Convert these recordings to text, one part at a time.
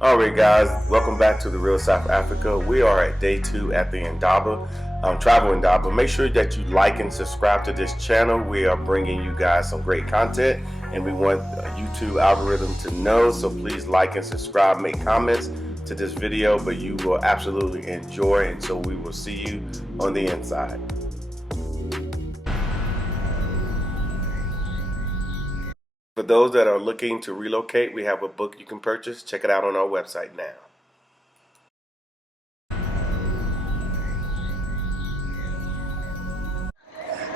All right, guys, welcome back to the Real South Africa. We are at day 2 at the Indaba, Travel Indaba. Make sure that you like and subscribe to this channel. We are bringing you guys some great content, and we want YouTube algorithm to know. So please like and subscribe, make comments to this video, but you will absolutely enjoy. And so we will see you on the inside. For those that are looking to relocate, we have a book you can purchase. Check it out on our website now.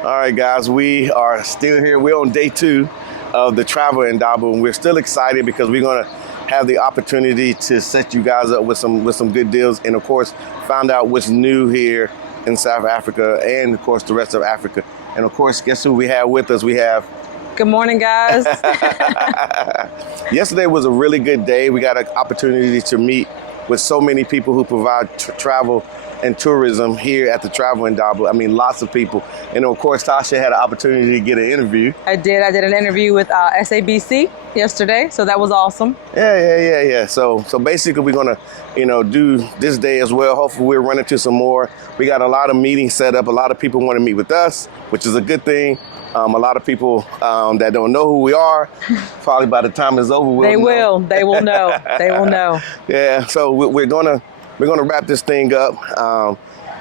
All right, guys, we are still here. We're on day 2 of the Travel Indaba, and we're still excited because we're going to have the opportunity to set you guys up with some good deals, and of course, find out what's new here in South Africa and of course the rest of Africa. And of course, guess who we have with us? We have. Good morning, guys. Yesterday was a really good day. We got an opportunity to meet with so many people who provide travel and tourism here at the Travel Indaba. I mean, lots of people. And of course, Tasha had an opportunity to get an interview. I did an interview with SABC yesterday, so that was awesome. Yeah. So basically, we're gonna, do this day as well. Hopefully, we'll run into some more. We got a lot of meetings set up. A lot of people want to meet with us, which is a good thing. A lot of people that don't know who we are, probably by the time it's over, They will know. They will know. Yeah. So we're gonna wrap this thing up.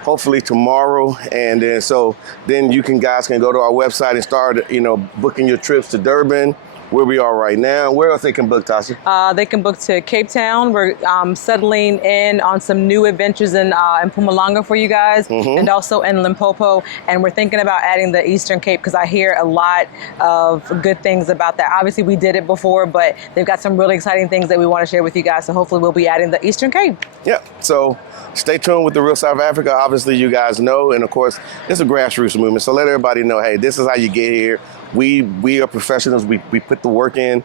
Hopefully tomorrow, and then you guys can go to our website and start, booking your trips to Durban, where we are right now. Where else they can book, Tasha? They can book to Cape Town. We're settling in on some new adventures in Mpumalanga for you guys, and also in Limpopo. And we're thinking about adding the Eastern Cape because I hear a lot of good things about that. Obviously, we did it before, but they've got some really exciting things that we want to share with you guys. So hopefully, we'll be adding the Eastern Cape. Yeah. So stay tuned with the Real South Africa. Obviously, you guys know, and of course, it's a grassroots movement. So let everybody know, hey, this is how you get here. We are professionals. We put the work in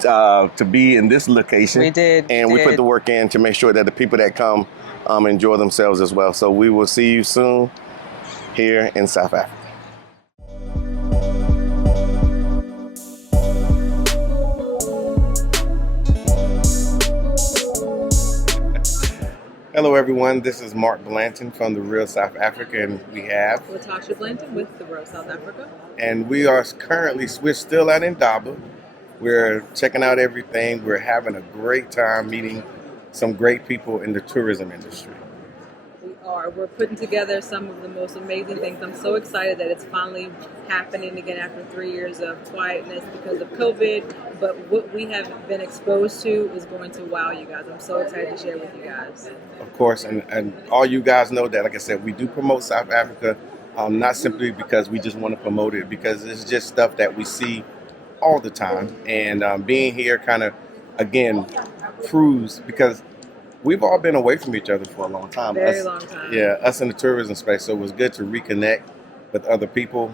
to be in this location. We did. We put the work in to make sure that the people that come enjoy themselves as well. So we will see you soon here in South Africa. Hello, everyone. This is Mark Blanton from the Real South Africa, and we have Latasha Blanton with the Real South Africa. And we are currently, we're still at Indaba. We're checking out everything. We're having a great time meeting some great people in the tourism industry. We are. We're putting together some of the most amazing things. I'm so excited that it's finally happening again after 3 years of quietness because of COVID. But what we have been exposed to is going to wow you guys. I'm so excited to share with you guys. Of course, and all you guys know that, like I said, we do promote South Africa, not simply because we just want to promote it, because it's just stuff that we see all the time. And being here kind of, again, proves, because we've all been away from each other for a long time. Very long time. Yeah, us in the tourism space. So it was good to reconnect with other people.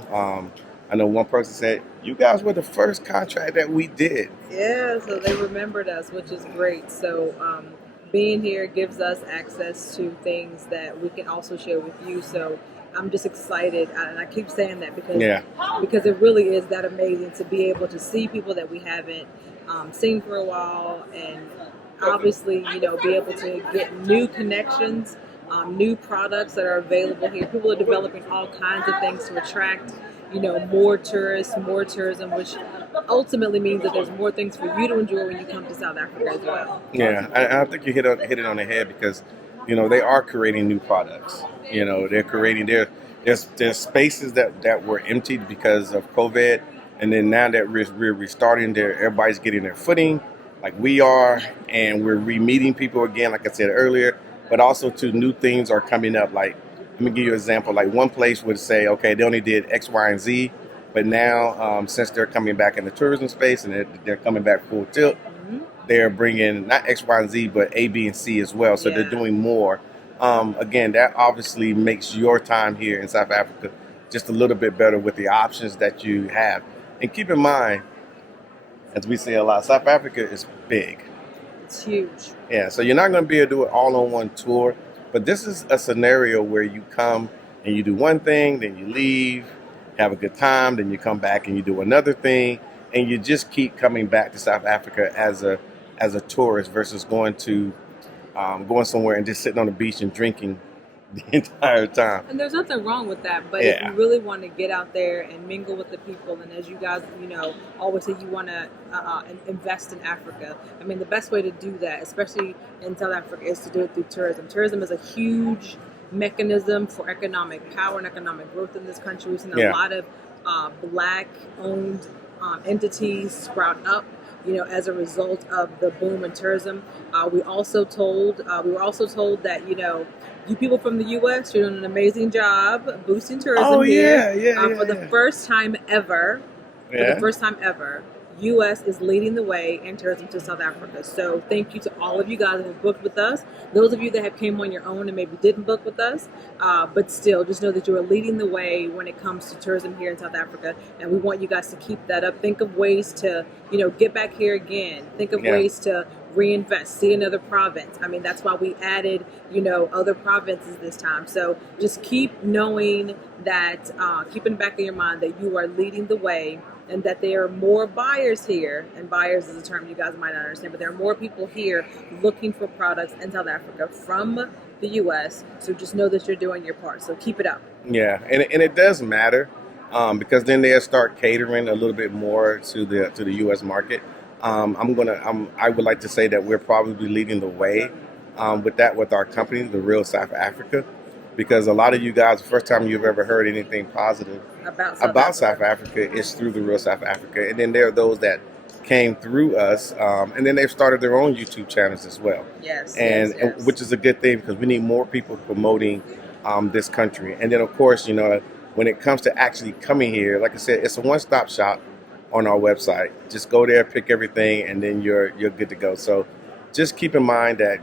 I know one person said, you guys were the first contract that we did. Yeah, so they remembered us, which is great. So being here gives us access to things that we can also share with you. So I'm just excited, and I keep saying that because it really is that amazing to be able to see people that we haven't seen for a while, and obviously, be able to get new connections, new products that are available here. People are developing all kinds of things to attract, more tourists, more tourism, which ultimately means that there's more things for you to enjoy when you come to South Africa as well. Yeah, I think you hit it on the head, because they are creating new products. They're creating there's spaces that were emptied because of COVID, and then now that we're restarting, everybody's getting their footing, like we are, and we're re-meeting people again, like I said earlier. But also, too, new things are coming up. Like, let me give you an example. Like, one place would say, okay, they only did X, Y, and Z, but now since they're coming back in the tourism space and they're coming back full tilt, they're bringing not X, Y, and Z, but A, B, and C as well. So they're doing more. Again, that obviously makes your time here in South Africa just a little bit better with the options that you have. And keep in mind, as we say a lot, South Africa is big. It's huge. Yeah, so you're not going to be able to do it all on one tour. But this is a scenario where you come and you do one thing, then you leave, have a good time, then you come back and you do another thing, and you just keep coming back to South Africa as a as a tourist versus going somewhere and just sitting on the beach and drinking the entire time. And there's nothing wrong with that, but if Yeah. you really want to get out there and mingle with the people, and as you guys, always say you want to invest in Africa. I mean, the best way to do that, especially in South Africa, is to do it through tourism. Tourism is a huge mechanism for economic power and economic growth in this country. We've seen a Yeah. lot of black-owned entities sprout up, as a result of the boom in tourism. We were also told that, you people from the U.S., you're doing an amazing job boosting tourism Oh here. yeah, For the yeah. first time ever, Yeah. U.S. is leading the way in tourism to South Africa. So thank you to all of you guys that have booked with us. Those of you that have came on your own and maybe didn't book with us, but still, just know that you are leading the way when it comes to tourism here in South Africa, and we want you guys to keep that up. Think of ways to, get back here again. Think of Yeah. ways to reinvest, see another province. I mean, that's why we added, other provinces this time. So just keep knowing that, keep in the back of your mind that you are leading the way, and that there are more buyers here, and buyers is a term you guys might not understand, but there are more people here looking for products in South Africa from the U.S. So just know that you're doing your part. So keep it up. Yeah, and it does matter because then they'll start catering a little bit more to the U.S. market. I would like to say that we're probably leading the way with our company, the Real South Africa, because a lot of you guys, the first time you've ever heard anything positive about South Africa is through the Real South Africa, and then there are those that came through us, and then they've started their own YouTube channels as well. Yes, and yes. which is a good thing because we need more people promoting this country. And then, of course, when it comes to actually coming here, like I said, it's a one-stop shop on our website. Just go there, pick everything, and then you're good to go. So just keep in mind that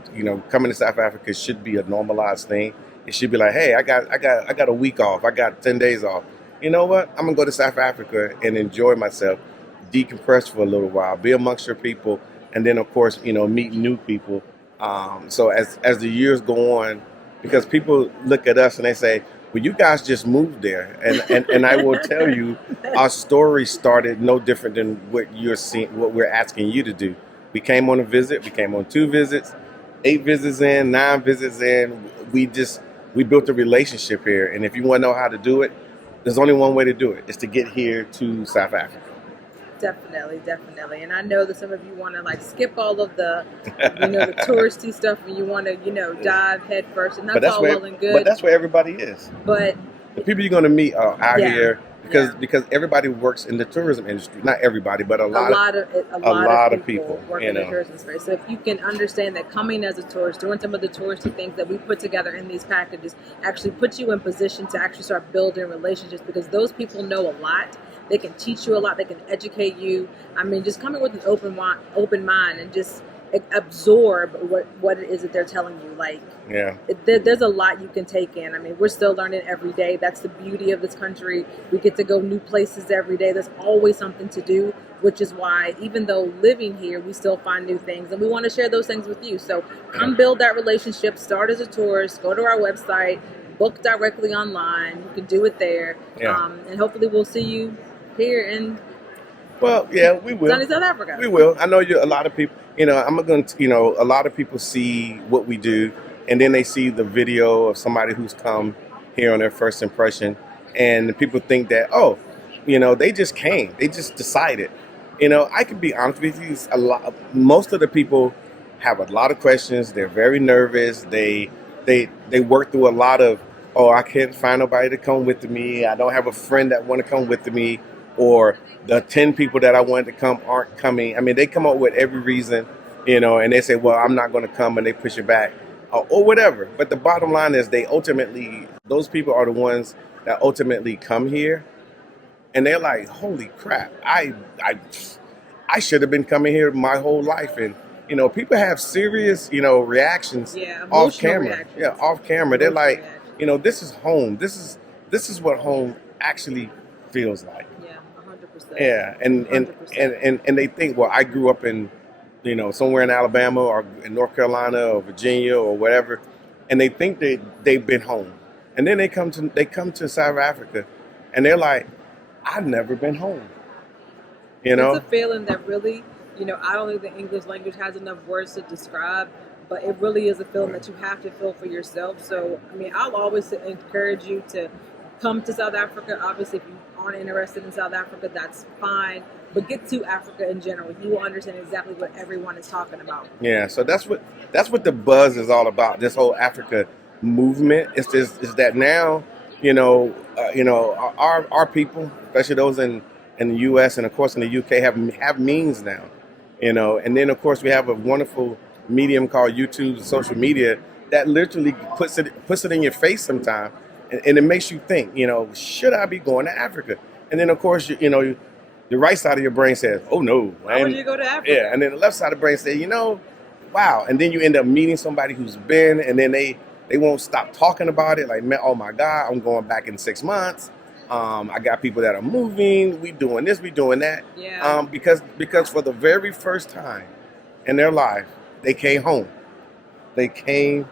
coming to South Africa should be a normalized thing. It should be like, hey, I got a week off, I got 10 days off. You know what? I'm gonna go to South Africa and enjoy myself, decompress for a little while, be amongst your people, and then of course meet new people. So as the years go on, because people look at us and they say, well, you guys just moved there, and I will tell you, our story started no different than what you're seeing, what we're asking you to do. We came on a visit, we came on 2 visits, 8 visits in, 9 visits in. We built a relationship here, and if you want to know how to do it, there's only one way to do it: is to get here to South Africa. Definitely. And I know that some of you want to skip all of the, the touristy stuff, and you want to, dive head first, and that's all well and good. But that's where everybody is. But the people you're going to meet are out here Yeah. because everybody works in the tourism industry. Not everybody, but a lot of people work in the tourism space. So if you can understand that coming as a tourist, doing some of the touristy things that we put together in these packages, actually puts you in position to actually start building relationships, because those people know a lot. They can teach you a lot. They can educate you. I mean, just coming with an open mind and just absorb what it is that they're telling you. There's a lot you can take in. I mean, we're still learning every day. That's the beauty of this country. We get to go new places every day. There's always something to do, which is why even though living here, we still find new things, and we want to share those things with you. So come build that relationship. Start as a tourist. Go to our website. Book directly online. You can do it there. And hopefully we'll see you here in we will. sunny South Africa. We will. I know a lot of people, I'm going to, a lot of people see what we do, and then they see the video of somebody who's come here on their first impression, and people think that, they just came. They just decided. I can be honest with you, most of the people have a lot of questions. They're very nervous. They work through a lot of, I can't find nobody to come with me. I don't have a friend that want to come with me. Or the 10 people that I wanted to come aren't coming. I mean, they come up with every reason, and they say, well, I'm not going to come, and they push it back or whatever. But the bottom line is those people are the ones that ultimately come here, and they're like, holy crap, I should have been coming here my whole life. And, people have serious, reactions off camera. Yeah, off camera. They're like, this is home. This is what home actually feels like. Yeah, and they think, well, I grew up in, somewhere in Alabama or in North Carolina or Virginia or whatever, and they think they've been home, and then they come to South Africa, and they're like, I've never been home. It's a feeling that really I don't think the English language has enough words to describe, but it really is a feeling that you have to feel for yourself. So, I mean, I'll always encourage you to come to South Africa. Obviously, if you aren't interested in South Africa, that's fine. But get to Africa in general. You will understand exactly what everyone is talking about. Yeah, so that's what the buzz is all about. This whole Africa movement. Is that now, our people, especially those in the U.S. and of course in the U.K. have means now, and then of course we have a wonderful medium called YouTube, social media that literally puts it in your face sometimes, and it makes you think, should I be going to Africa? And then of course the right side of your brain says, oh no, why would you go to Africa? Yeah, and then the left side of the brain says, wow, and then you end up meeting somebody who's been, and then they won't stop talking about it. Like, man, oh my God, I'm going back in 6 months. I got people that are moving. We doing this, we doing that. Yeah. Because for the very first time in their life, they came home. They came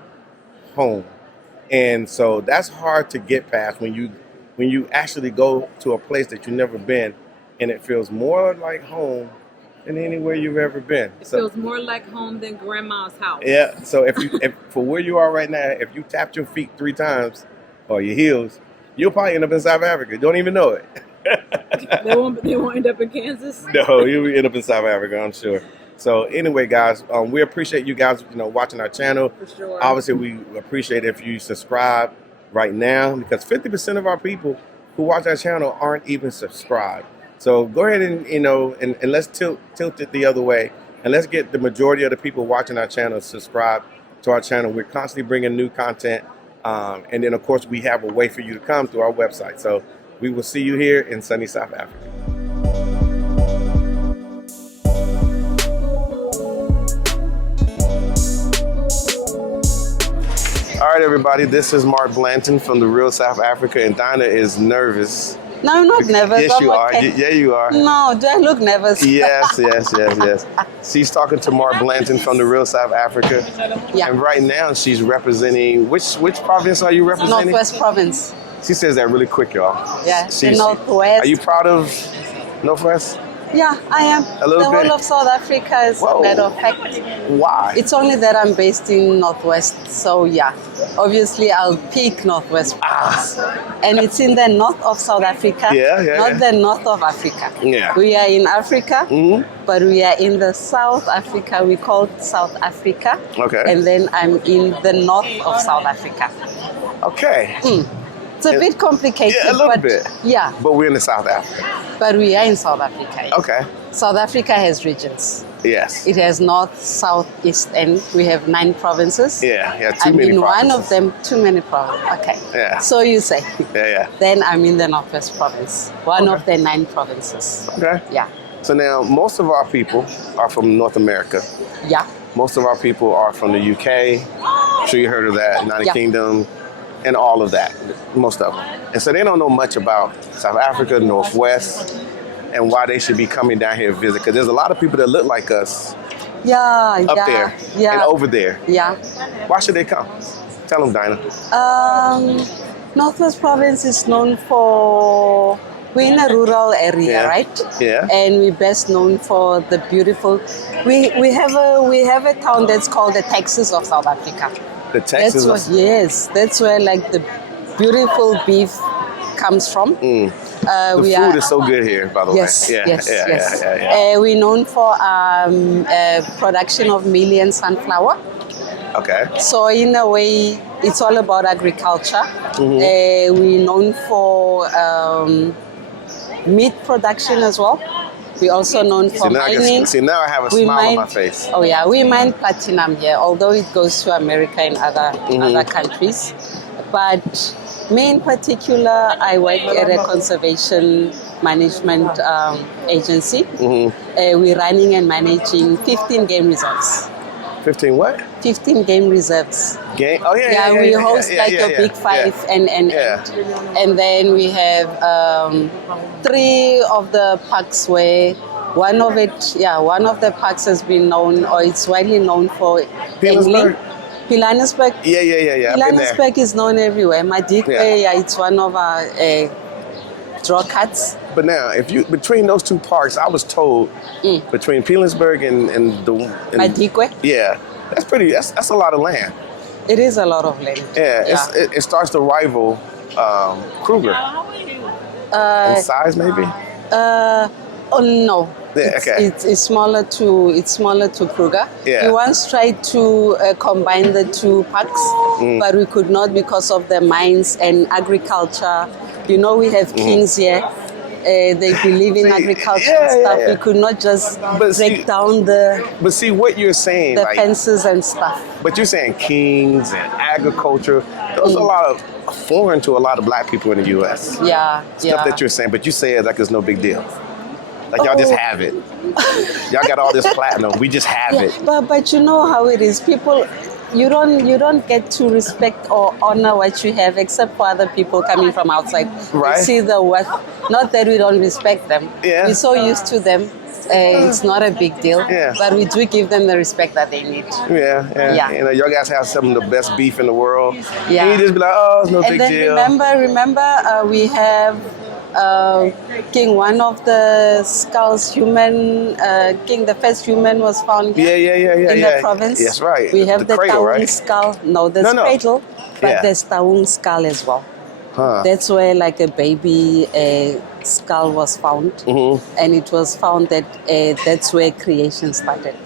home, and so that's hard to get past when you actually go to a place that you've never been, and it feels more like home than anywhere you've ever been. It feels more like home than grandma's house. Yeah. So if for where you are right now, if you tapped your feet 3 times or your heels, you'll probably end up in South Africa. Don't even know it. They won't end up in Kansas? No, you'll end up in South Africa, I'm sure. So anyway, guys, we appreciate you guys, watching our channel. For sure. Obviously, we appreciate if you subscribe right now, because 50% of our people who watch our channel aren't even subscribed. So go ahead and and let's tilt it the other way, and let's get the majority of the people watching our channel subscribe to our channel. We're constantly bringing new content, and then of course we have a way for you to come through our website. So we will see you here in sunny South Africa. All right, everybody, this is Mark Blanton from the Real South Africa, and Dinah is nervous. No, I'm not nervous. Yes, you are. Okay. Yeah, you are. No, do I look nervous? Yes. She's talking to Mark Blanton from the Real South Africa. Yeah. And right now she's representing, which province are you representing? Northwest Province. She says that really quick, y'all. Yeah, the Northwest. Are you proud of Northwest? Yeah, I am. A little the bit? whole of South Africa, as a matter of fact. Why? It's only that I'm based in Northwest, so yeah. Obviously, I'll pick Northwest Province. And it's in the north of South Africa, not the north of Africa. Yeah. We are in Africa, but we are in the South Africa. We call it South Africa. Okay. And then I'm in the north of South Africa. Okay. It's a bit complicated. Yeah, a little bit. Yeah. But we're in the South Africa. But we are in South Africa. Yes. Okay. South Africa has regions. Yes. It has north, south, east, and we have 9 provinces. Yeah, too many provinces. one of them, too many provinces. Okay. Yeah. So you say. Yeah. Then I'm in the Northwest Province, one of the 9 provinces. Okay. Yeah. So now most of our people are from North America. Yeah. Most of our people are from the UK. I'm sure you heard of that, United Kingdom, and all of that, most of them. And so they don't know much about South Africa, Northwest, and why they should be coming down here to visit. Because there's a lot of people that look like us up there and over there. Yeah. Why should they come? Tell them, Dinah. Northwest Province is known for, we're in a rural area, right? Yeah. And we're best known for the beautiful, we have a town that's called the Texas of South Africa. The Texas? That's where like the beautiful beef comes from. The food is so good here, by the way. Yes. We're known for production of meal and sunflower. Okay. So in a way, it's all about agriculture. We're known for meat production as well. We're also known for mining. Now I have a smile on my face. Oh yeah, we mine platinum here, although it goes to America and other countries. But me in particular, I work at a conservation management agency. We're running and managing 15 game reserves. 15 what? 15 game reserves. Game? Oh yeah. We host a big 5 and then we have 3 of the parks where one of the parks has been known, or it's widely known for angling. Pilanesberg. Yeah. Pilanesberg is known everywhere. Madikwe, it's one of our draw cuts. But now, if you between those two parks, I was told between Pilanesberg and the Madikwe. yeah, that's pretty. That's a lot of land. It is a lot of land. Yeah, it starts to rival Kruger in size, maybe. Oh no. Yeah, okay. It's smaller to Kruger. Yeah. We once tried to combine the two parks, but we could not because of the mines and agriculture. You know, we have kings here. They believe in agriculture and stuff. We could not just break down the. But see what you're saying, the like, fences and stuff. But you're saying kings and agriculture. Those are a lot of foreign to a lot of black people in the U.S. Yeah, Stuff that you're saying, but you say it like it's no big deal. Like y'all just have it. Y'all got all this platinum. We just have it. But you know how it is. People, you don't get to respect or honor what you have, except for other people coming from outside. Right. You see the worth. Not that we don't respect them. Yeah. We're so used to them. It's not a big deal. Yeah. But we do give them the respect that they need. Yeah. You know, y'all guys have some of the best beef in the world. Yeah. And you just be like, oh, it's no big And then deal. remember, we have. King, one of the skulls, King, the first human was found here in the province. Yes, right. We have the cradle, Taung right? skull. No, there's cradle, but there's Taung skull as well. Huh. That's where like a baby skull was found, and it was found that that's where creation started.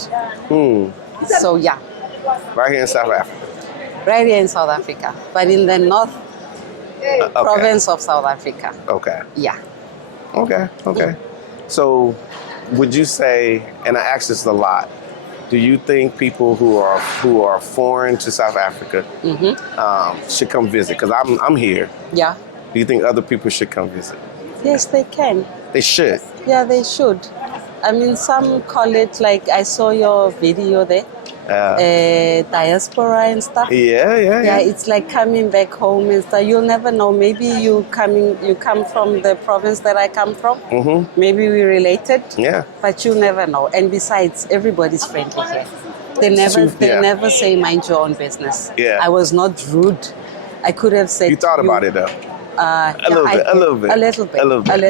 So yeah. Right here in South Africa. Right here in South Africa, but in the north province of South Africa. Okay. Yeah. Okay. So, would you say? And I ask this a lot. Do you think people who are foreign to South Africa should come visit? Because I'm here. Yeah. Do you think other people should come visit? Yes, they can. They should. Yeah, they should. I mean, some call it like I saw your video there, diaspora and stuff. Yeah. It's like coming back home and stuff. You'll never know. Maybe you come from the province that I come from. Maybe we related. Yeah. But you never know. And besides, everybody's friendly here. They never say mind your own business. Yeah. I was not rude. I could have said. You thought about it though. A little bit.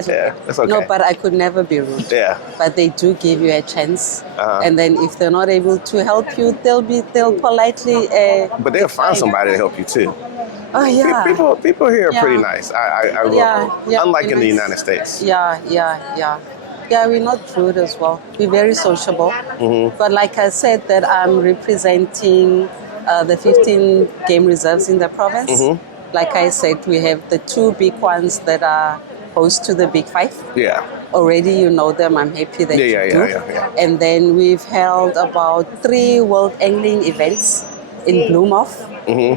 Yeah, that's okay. No, but I could never be rude. Yeah. But they do give you a chance, and then if they're not able to help you, they'll politely. But they'll find somebody to help you too. Oh yeah. People here are pretty nice. Unlike in the United States. Yeah, we're not rude as well. We're very sociable. But like I said, that I'm representing the 15 game reserves in the province. Like I said, we have the two big ones that are host to the Big Five. Yeah. Already you know them. I'm happy that you do. Yeah. And then we've held about 3 world angling events in Bloemhof.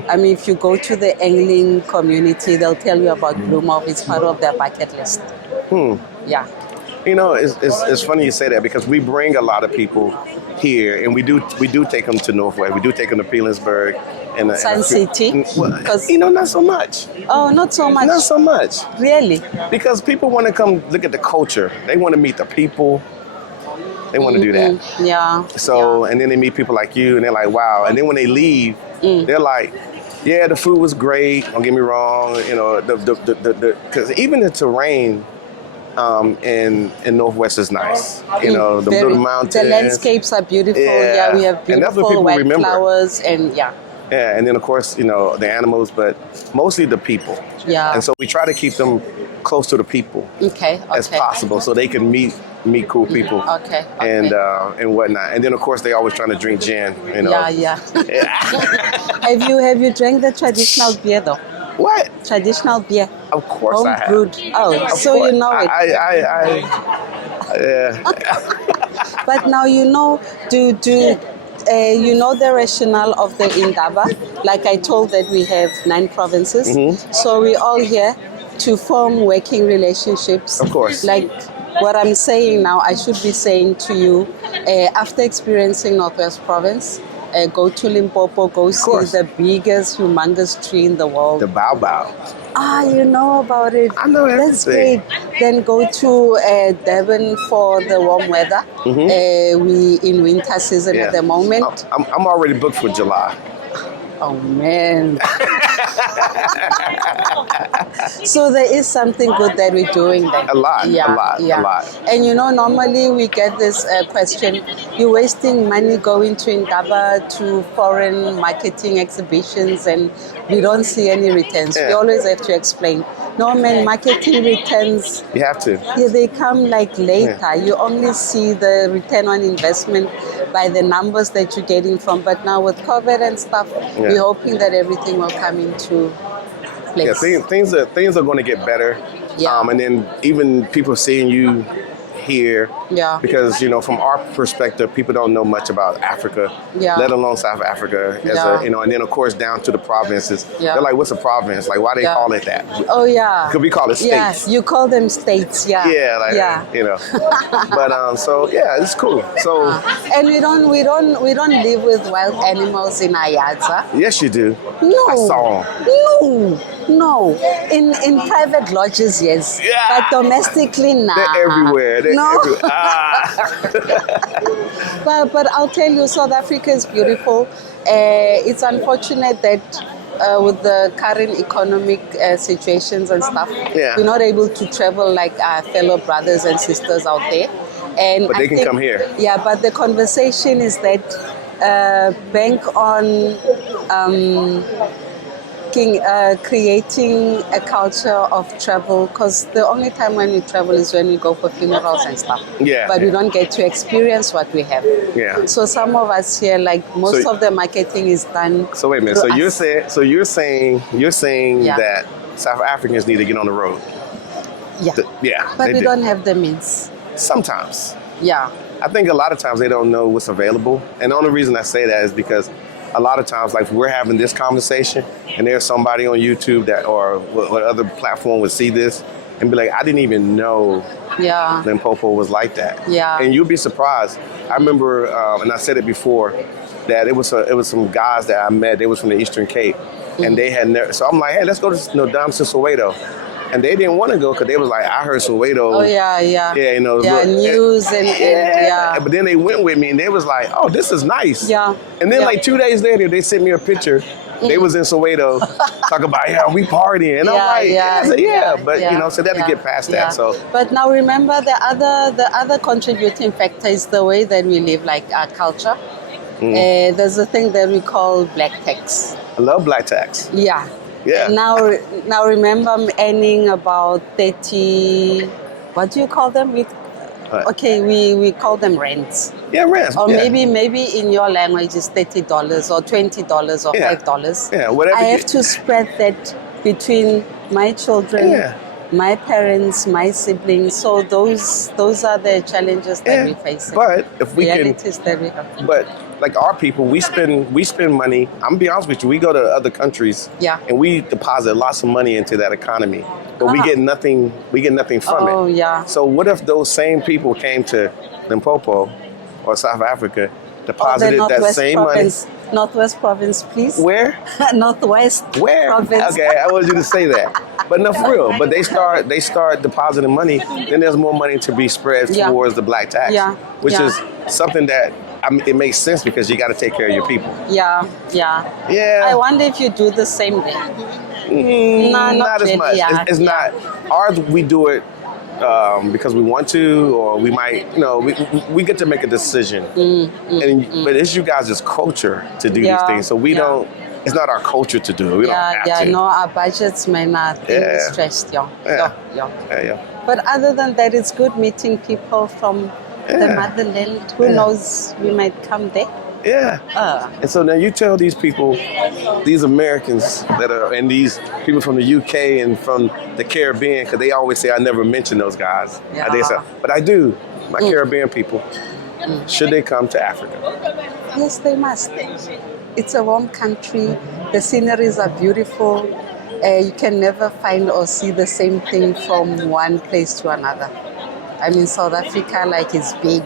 I mean, if you go to the angling community, they'll tell you about Bloemhof. It's part of their bucket list. Yeah. You know, it's funny you say that because we bring a lot of people here, and we do take them to Northwest. We do take them to Pilanesberg and Sun City. Because not so much. Oh, not so much. Not so much. Really? Because people want to come look at the culture. They want to meet the people. They want to do that. Yeah. So and then they meet people like you, and they're like, wow. And then when they leave, they're like, yeah, the food was great. Don't get me wrong. You know, because even the terrain. In Northwest is nice. You know, the little mountains. The landscapes are beautiful. Yeah, we have beautiful white flowers and Yeah, and then of course, you know, the animals, but mostly the people. Yeah. And so we try to keep them close to the people as possible so they can meet cool people. Okay. And whatnot. And then of course they always trying to drink gin, you know. Yeah. Have you drank the traditional beer though? What? Traditional beer. Of course I have. Brewed. Oh, so you know it. Yeah. But now you know, you know the rationale of the Indaba? Like I told that we have 9 provinces. So we're all here to form working relationships. Of course. Like what I'm saying now, I should be saying to you, after experiencing Northwest Province, go to Limpopo, go see the biggest, humongous tree in the world. The baobab. You know about it. I know everything. That's great. Then go to Durban for the warm weather. We in winter season at the moment. I'm already booked for July. Oh man. So there is something good that we're doing there. A lot. And you know, normally we get this question, you're wasting money going to Indaba to foreign marketing exhibitions and we don't see any returns. We always have to explain. No, man, marketing returns, You have to. yeah, they come like later. You only see the return on investment by the numbers that you're getting from. But now with COVID and stuff, we're hoping that everything will come into place. Yeah, things are going to get better. Yeah. And then even people seeing you here, because you know, from our perspective, people don't know much about Africa, let alone South Africa, as a, you know, and then of course down to the provinces. They're like, what's a province? Like, why they call it that? Oh yeah. Could we call it states? Yeah, you call them states. Yeah. You know. But so yeah, it's cool. So and we don't live with wild animals in our yards. Huh? Yes, you do. No. I saw them. No. In private lodges, yes. Yeah. But domestically, nah. They're everywhere. They're everywhere. But I'll tell you, South Africa is beautiful. It's unfortunate that with the current economic situations and stuff, we're not able to travel like our fellow brothers and sisters out there. But they can come here. Yeah, but the conversation is that bank on creating a culture of travel, because the only time when we travel is when we go for funerals and stuff. But we don't get to experience what we have. So some of us here, like most of the marketing is done. So wait a minute. So you're saying that South Africans need to get on the road. But we don't have the means. Sometimes. I think a lot of times they don't know what's available. And the only reason I say that is because a lot of times, like, we're having this conversation and there's somebody on YouTube that or what other platform would see this and be like, I didn't even know Limpopo was like that. And you'll be surprised. I remember, and I said it before, that it was some guys that I met. They was from the Eastern Cape, and they had never. So I'm like, hey, let's go to down to Soweto. And they didn't want to go because they was like, I heard Soweto. Oh, yeah. You know. News and But then they went with me and they was like, oh, this is nice. And then like 2 days later, they sent me a picture. They was in Soweto, talk about, we partying. And I'm like, but you know, so they had to get past that. So. But now remember the other contributing factor is the way that we live, like our culture. There's a thing that we call black tax. I love black tax. Yeah. Now remember, I'm earning about 30. What do you call them? We call them rents. Yeah, rents. Or maybe in your language it's $30 or $20 or $5. Yeah, whatever. I have to spread that between my children, my parents, my siblings. So those are the challenges that we face. But if we realities that we have. But like our people, we spend money. I'm gonna be honest with you. We go to other countries, and we deposit lots of money into that economy, but we get nothing. We get nothing from it. So what if those same people came to Limpopo or South Africa, deposited that same province. money? Northwest Province, please. Where? Northwest. Where? Province. Okay, I want you to say that. But no, for real. But they start depositing money. Then there's more money to be spread towards the black tax, which is something that. It makes sense because you got to take care of your people. Yeah. I wonder if you do the same thing. Not as much. It's not. Ours, we do it because we want to, or we might, we get to make a decision. But it's you guys' culture to do these things. So we don't, it's not our culture to do it. We don't have to. No, our budgets may not be stressed. But other than that, it's good meeting people from the motherland. Who knows, we might come there. And so now you tell these people, these Americans that are, and these people from the UK and from the Caribbean, because they always say I never mention those guys. They say, but I do. My Caribbean people, should they come to Africa? Yes, they must. It's a warm country. The sceneries are beautiful. You can never find or see the same thing from one place to another. I mean, South Africa, like, is big.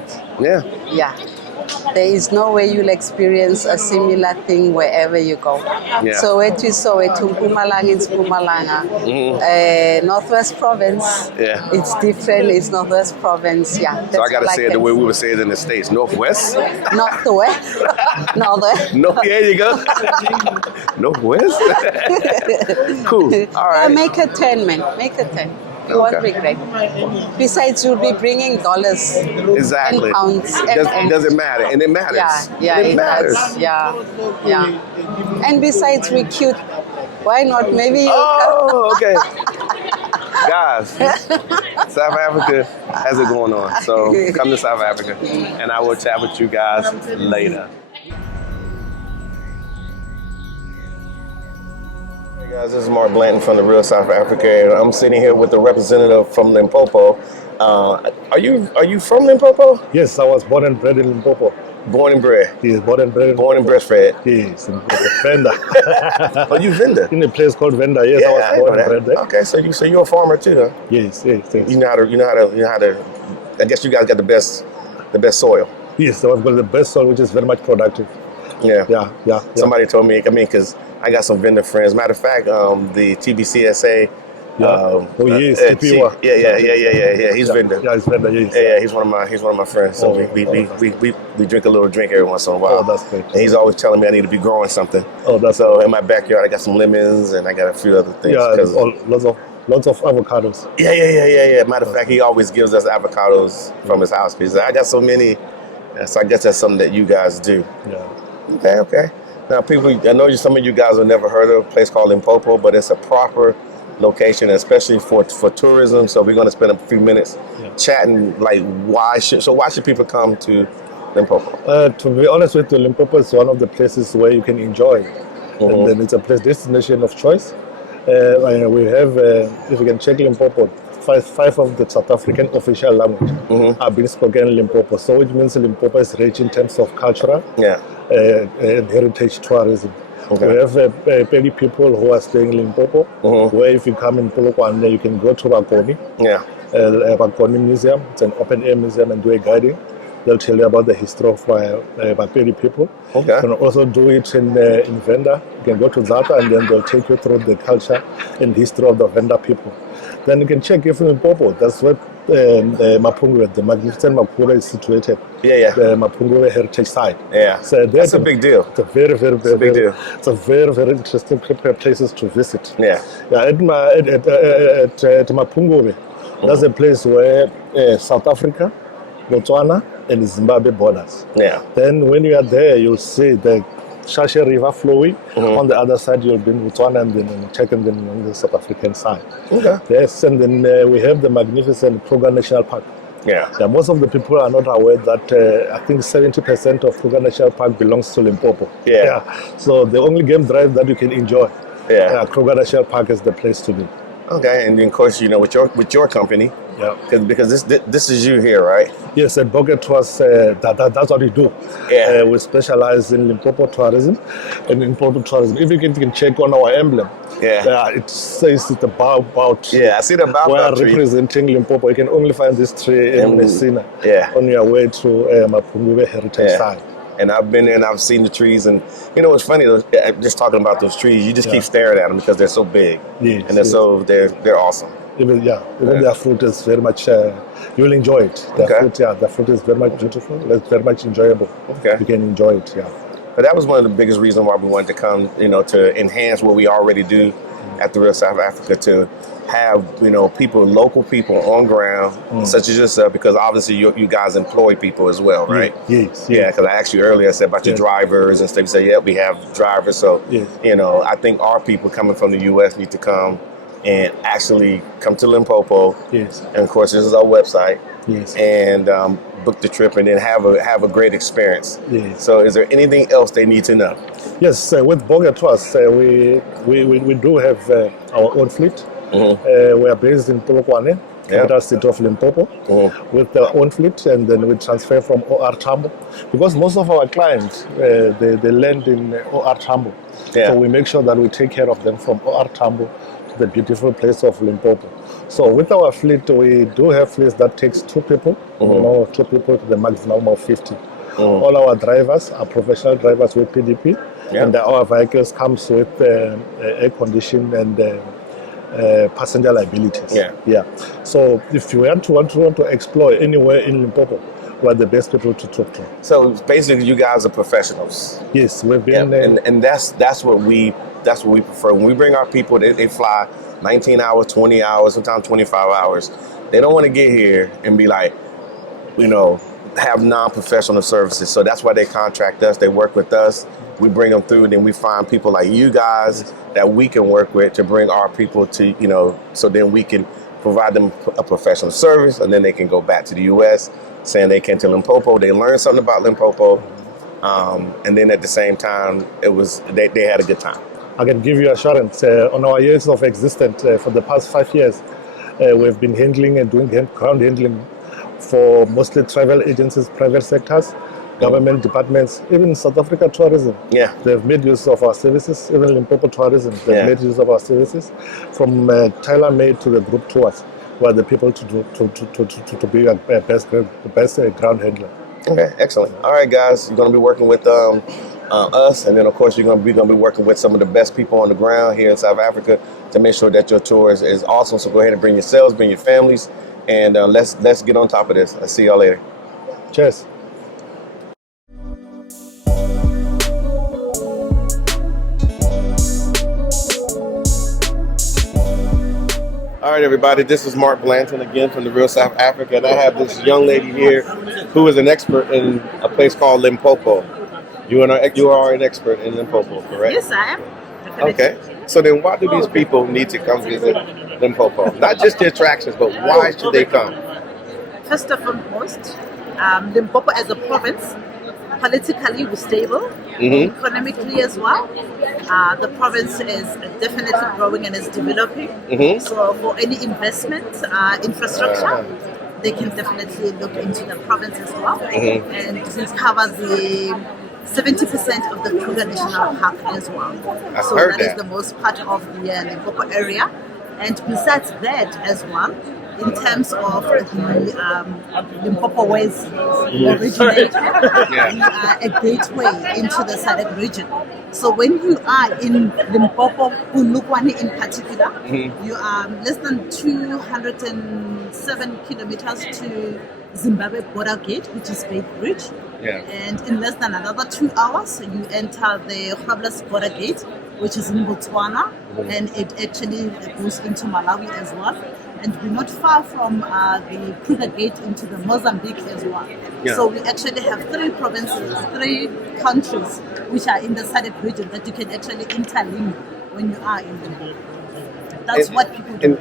there is no way you'll experience a similar thing wherever you go. Yeah. So wethu Mpumalanga, it's Mpumalanga. Northwest Province, Yeah. it's different. It's Northwest Province. Yeah. So I that's gotta all say it the can way we say. would say it in the States, Northwest. Northwest. Northwest. No, there you go. Northwest. Cool. All right. Yeah, make a 10, man. Make a 10. You won't regret. Besides, you'll be bringing dollars Exactly. and pounds. Doesn't matter, and it matters. Yeah, it matters. does. Yeah. And besides, we're cute. Why not? Maybe you Oh, okay. Guys, South Africa has it going on. So come to South Africa, and I will chat with you guys later. Hey guys, this is Mark Blanton from the Real South Africa, and I'm sitting here with the representative from Limpopo. Are you from Limpopo? Yes, I was born and bred in Limpopo. Born and bred. Yes, born and bred. Born and breastfed. Yes, in Venda. Oh, you Venda? In a place called Venda. Yes, Yeah, I was I born know and bred that. there. Okay, so you're a farmer too, huh? Yes. You know how to. I guess you guys got the best soil. Yes, I was got the best soil, which is very much productive. Yeah. Somebody told me. I mean, because I got some vendor friends. Matter of fact, the TBCSA. Oh yes, TPWA. Yeah. He's vendor. Yeah, it's Venda. Yes. Yeah, he's one of my friends. So we drink a little drink every once in a while. Oh, that's great. And he's always telling me I need to be growing something. Oh, that's so in my backyard I got some lemons and I got a few other things. Yeah, lots of avocados. Yeah. Matter of fact, he always gives us avocados from his house because I got so many. So I guess that's something that you guys do. Yeah. Okay. Now, people, I know some of you guys have never heard of a place called Limpopo, but it's a proper location, especially for tourism. So we're going to spend a few minutes chatting. Like, why should people come to Limpopo? To be honest with you, Limpopo is one of the places where you can enjoy, and then it's a destination of choice. We have, if you can check Limpopo, five of the South African official language are being spoken in Limpopo. So which means Limpopo is rich in terms of cultural and heritage tourism. Okay. We have many people who are staying in Limpopo, where if you come in Polokwane, you can go to Bakoni. Bakoni Museum. It's an open-air museum and do a guiding. They'll tell you about the history of Bapedi people. Okay. You can also do it in Venda. You can go to Zata and then they'll take you through the culture and history of the Venda people. Then you can check if in Limpopo, that's where Mapungwe, the magnificent Mapungwe is situated. The Mapungwe heritage site. So that's a big deal. It's a very big deal. It's a very interesting places to visit. At Mapungwe, that's a place where South Africa, Botswana, and Zimbabwe borders. Then when you are there, you'll see the Shashe River flowing. On the other side, you'll be in Botswana and then checking them on the South African side. Yes, and then we have the magnificent Kruger National Park. Most of the people are not aware that I think 70% of Kruger National Park belongs to Limpopo. So the only game drive that you can enjoy, Kruger National Park is the place to be. Okay, and then of course, with your company, because this is you here, right? Yes, at Boget Tours, that's what we do. We specialize in Limpopo tourism and Limpopo tourism. If you can check on our emblem, it says it's about. I see the about. We are representing Limpopo. You can only find this tree in Messina. On your way to Mapungwe Heritage Site. And I've been there and I've seen the trees, and it's funny just talking about those trees. You just keep staring at them because they're so big, and they're awesome. Even their fruit is very much. You'll enjoy it. The fruit is very much beautiful. It's very much enjoyable. You can enjoy it. But that was one of the biggest reasons why we wanted to come. To enhance what we already do at the Real South Africa, to have local people on ground, such as yourself, because obviously you guys employ people as well, right? Yes. Because I asked you earlier, I said about your drivers and stuff. You said, we have drivers. So I think our people coming from the U.S. need to come and actually come to Limpopo. And of course, this is our website. And book the trip and then have a great experience. So is there anything else they need to know? Yes, with Boget Tours, we do have our own fleet. We are based in Polokwane, capital city of Limpopo, with their own fleet, and then we transfer from OR Tambo, because most of our clients they land in OR Tambo. So we make sure that we take care of them from OR Tambo to the beautiful place of Limpopo. So with our fleet, we do have fleets that takes 2 people, 2 people to the maximum of 50. All our drivers are professional drivers with PDP, and our vehicles comes with air condition and passenger liabilities. Yeah. So if you want to explore anywhere in Limpopo, we're the best people to talk to. So basically, you guys are professionals. Yes, we've been, and that's what we prefer. When we bring our people, they fly 19 hours, 20 hours, sometimes 25 hours. They don't want to get here and be like, have non-professional services. So that's why they contract us. They work with us. We bring them through, and then we find people like you guys that we can work with to bring our people to, so then we can provide them a professional service, and then they can go back to the U.S. saying they came to Limpopo. They learned something about Limpopo, and then at the same time, they had a good time. I can give you assurance. On our years of existence, for the past 5 years, we've been handling and doing ground handling for mostly travel agencies, private sectors, government departments, even South Africa tourism. Yeah. They've made use of our services, even Limpopo tourism, they've made use of our services, from tailor-made to the group tours, who are the people to be a best ground handler. Okay, excellent. All right, guys, you're going to be working with us, and then of course you're going to be working with some of the best people on the ground here in South Africa to make sure that your tour is awesome. So go ahead and bring yourselves, bring your families, and let's get on top of this. I'll see y'all later. Cheers. All right, everybody, this is Mark Blanton again from the Real South Africa, and I have this young lady here who is an expert in a place called Limpopo. You are an expert in Limpopo, correct? Yes, I am. Okay. So then why do these people need to come visit Limpopo? Not just the attractions, but why should they come? First and foremost, Limpopo as a province, politically we're stable, economically as well. The province is definitely growing and is developing. So for any investment, infrastructure, they can definitely look into the province as well. And this covers the 70% of the Kruger National Park as well. So that is the most part of the Limpopo area. And besides that as well, in terms of the Limpopo ways originated, we are a gateway into the SADC region. So when you are in Limpopo, Polokwane in particular, you are less than 207 kilometers to Zimbabwe border gate, which is Bay Bridge. And in less than another 2 hours, you enter the Habless border gate, which is in Botswana, and it actually goes into Malawi as well. And we're not far from the Kruger gate into the Mozambique as well. So we actually have 3 provinces, 3 countries, which are in the SADC region that you can actually interlink when you are in Limpopo. That's what people do.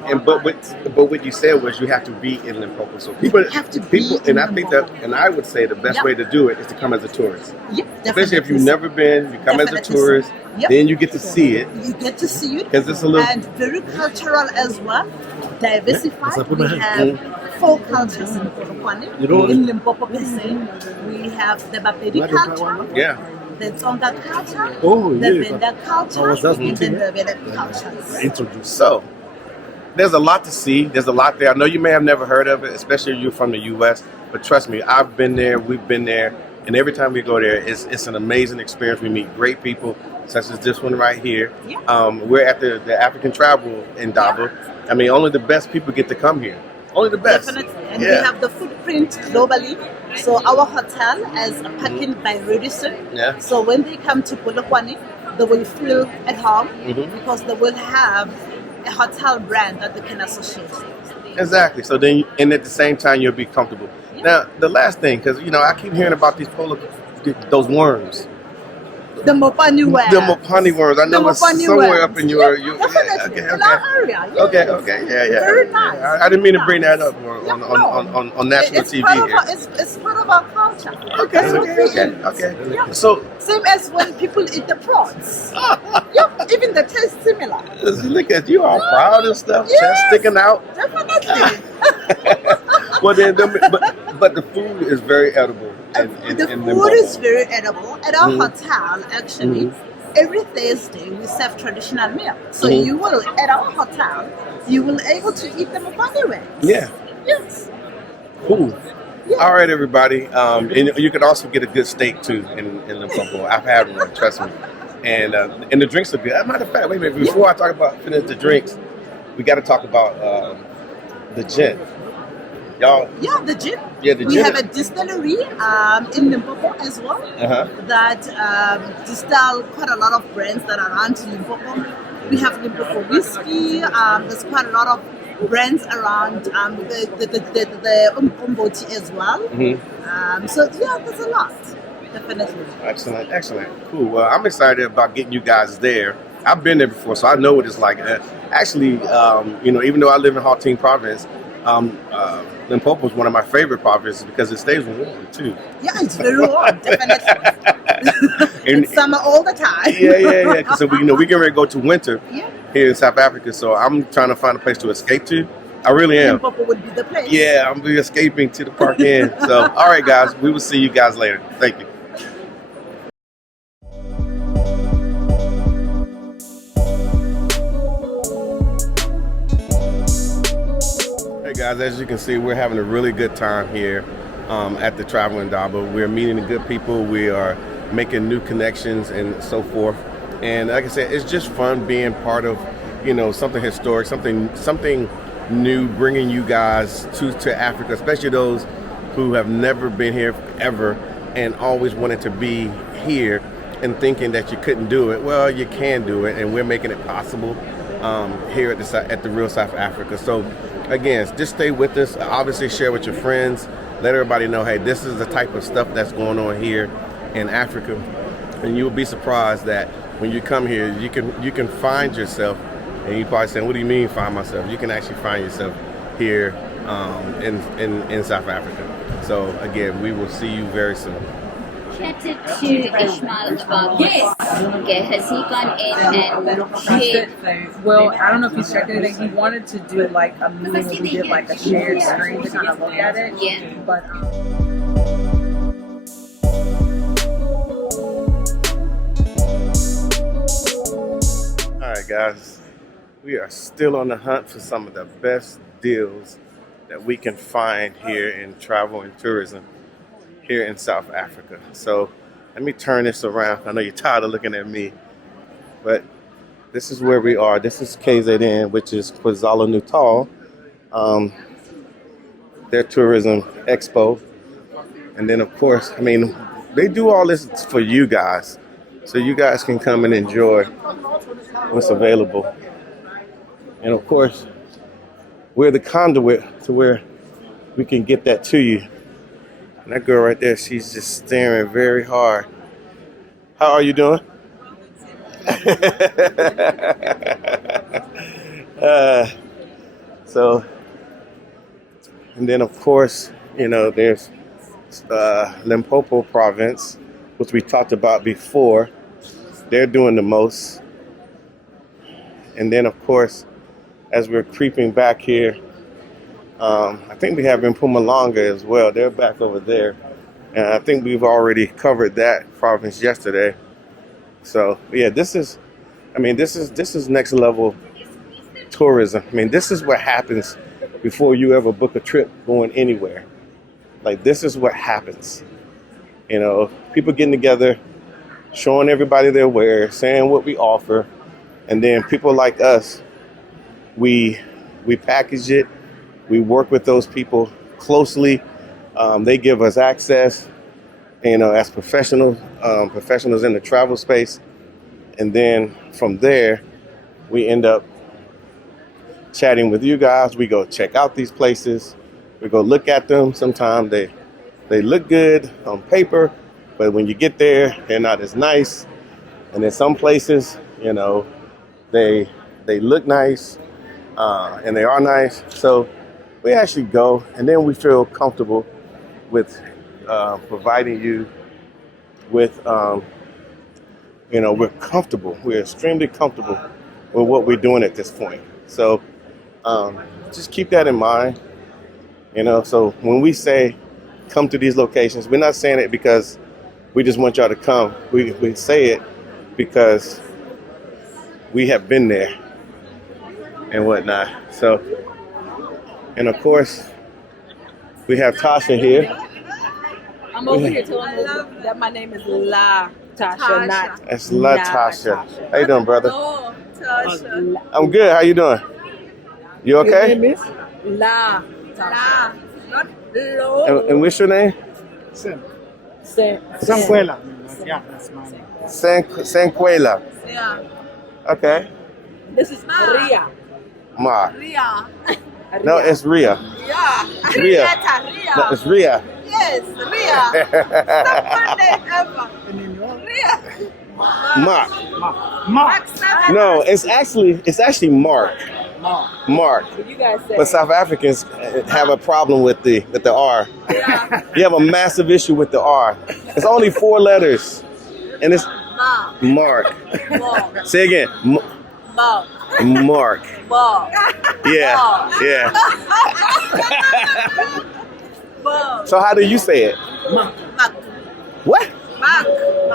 But what you said was you have to be in Limpopo. So people have to be in I think that, and I would say the best way to do it is to come as a tourist. Especially if you've never been, you come as a tourist, then you get to see it. You get to see it. Because it's a little... And very cultural as well, diversified. We have 4 cultures in Polokwane. In Limpopo per se, we have the Bapedi culture. The Tsonga culture, the Venda culture, and then the Vele cultures. So, there's a lot to see. There's a lot there. I know you may have never heard of it, especially if you're from the U.S., but trust me, I've been there, we've been there, and every time we go there, it's an amazing experience. We meet great people, such as this one right here. We're at the African Travel Indaba. I mean, only the best people get to come here. Only the best. Definitely. And we have the footprint globally. So our hotel is parking by Relocation. So when they come to Polokwane, they will feel at home because they will have a hotel brand that they can associate with. Exactly. So then, and at the same time, you'll be comfortable. Now, the last thing, because I keep hearing about those worms. The Mopani worms. The Mopani worms. I know it's somewhere up in your definitely. In our area. Okay. Very nice. I didn't mean to bring that up on national TV here. It's part of our culture. Okay. So same as when people eat the prawns. Even the taste similar. Look at you, all proud and stuff, chest sticking out. Definitely. Well, but the food is very edible. The food is very edible. At our hotel, actually, every Thursday we serve traditional meal. So you will, at our hotel, you will able to eat them upon the way. Yes. Yes. Cool. All right, everybody. And you can also get a good steak too in Limpopo. I've had one, trust me. And the drinks are good. As a matter of fact, wait a minute. Before I talk about finish the drinks, we got to talk about the gin. Y'all. Yeah, the gin. Yeah, the we gin. have a distillery in Limpopo as well that distill quite a lot of brands that are around Limpopo. We have Limpopo whiskey. There's quite a lot of brands around the Umboti as well. So yeah, there's a lot. Definitely. Excellent. Cool. Well, I'm excited about getting you guys there. I've been there before, so I know what it's like. Actually, even though I live in Gauteng province, Limpopo is one of my favorite provinces because it stays warm too. Yeah, it's very warm, definitely. It's summer all the time. Yeah. So we get ready to go to winter here in South Africa. So I'm trying to find a place to escape to. I really am. Limpopo would be the place. Yeah, I'm be escaping to the park end. So, all right, guys, we will see you guys later. Thank you. Hey guys, as you can see, we're having a really good time here at the Travel Indaba. We're meeting the good people. We are making new connections and so forth. And like I said, it's just fun being part of, something historic, something new, bringing you guys to Africa, especially those who have never been here ever and always wanted to be here and thinking that you couldn't do it. Well, you can do it, and we're making it possible here at the real South Africa. So again, just stay with us. Obviously, share with your friends. Let everybody know, hey, this is the type of stuff that's going on here in Africa, and you'll be surprised that when you come here, you can find yourself. And you probably saying, what do you mean find myself? You can actually find yourself here in South Africa. So again, we will see you very soon. Chatted to Ishmael about this. Okay, has he gone in and shared? Well, I don't know if he's checked anything. He wanted to do like a meeting where we did like a shared screen to kind of look at it. Yeah. But All right, guys. We are still on the hunt for some of the best deals that we can find here in travel and tourism here in South Africa. So let me turn this around. I know you're tired of looking at me, but this is where we are. This is KZN, which is KwaZulu Natal, their tourism expo. And then, of course, they do all this for you guys, so you guys can come and enjoy what's available. And of course, we're the conduit to where we can get that to you. And that girl right there, she's just staring very hard. How are you doing? And then of course, there's Limpopo province, which we talked about before. They're doing the most. And then of course, as we're creeping back here, I think we have Mpumalanga as well. They're back over there. And I think we've already covered that province yesterday. So yeah, this is next level tourism. This is what happens before you ever book a trip going anywhere. Like, this is what happens. People getting together, showing everybody their wares, saying what we offer, and then people like us, we package it. We work with those people closely. They give us access, as professionals in the travel space. And then from there, we end up chatting with you guys. We go check out these places. We go look at them. Sometimes they look good on paper, but when you get there, they're not as nice. And in some places, they look nice, and they are nice. So we actually go, and then we feel comfortable with providing you with, we're comfortable. We're extremely comfortable with what we're doing at this point. So just keep that in mind. So when we say come to these locations, we're not saying it because we just want y'all to come. We say it because we have been there and whatnot. So, and of course, We have Tasha here. I'm over here telling them that my name is La Tasha, not That's La Nah, Tasha. Tasha. How you doing, brother? Oh, Tasha. I'm good. How you doing? You okay? La Tasha. Not low. And what's your name? Sanquela. Yeah, that's my name. Sanquela. Yeah. Okay. This is Ria. Ma. Ria. No, it's Ria. Yeah. Ria. Ria. No, it's Ria. Yes, Ria. Second name ever. Ria. Mark. Mark. No, it's actually Mark. Mark. You guys say But South Africans have a problem with the R. Yeah. You have a massive issue with the R. It's only 4 letters, and it's Ma. Mark. Ma. Say again. Ma. Mark. Ma. Yeah. Yeah. Ma. So how do you say it? Mark. What? Mark.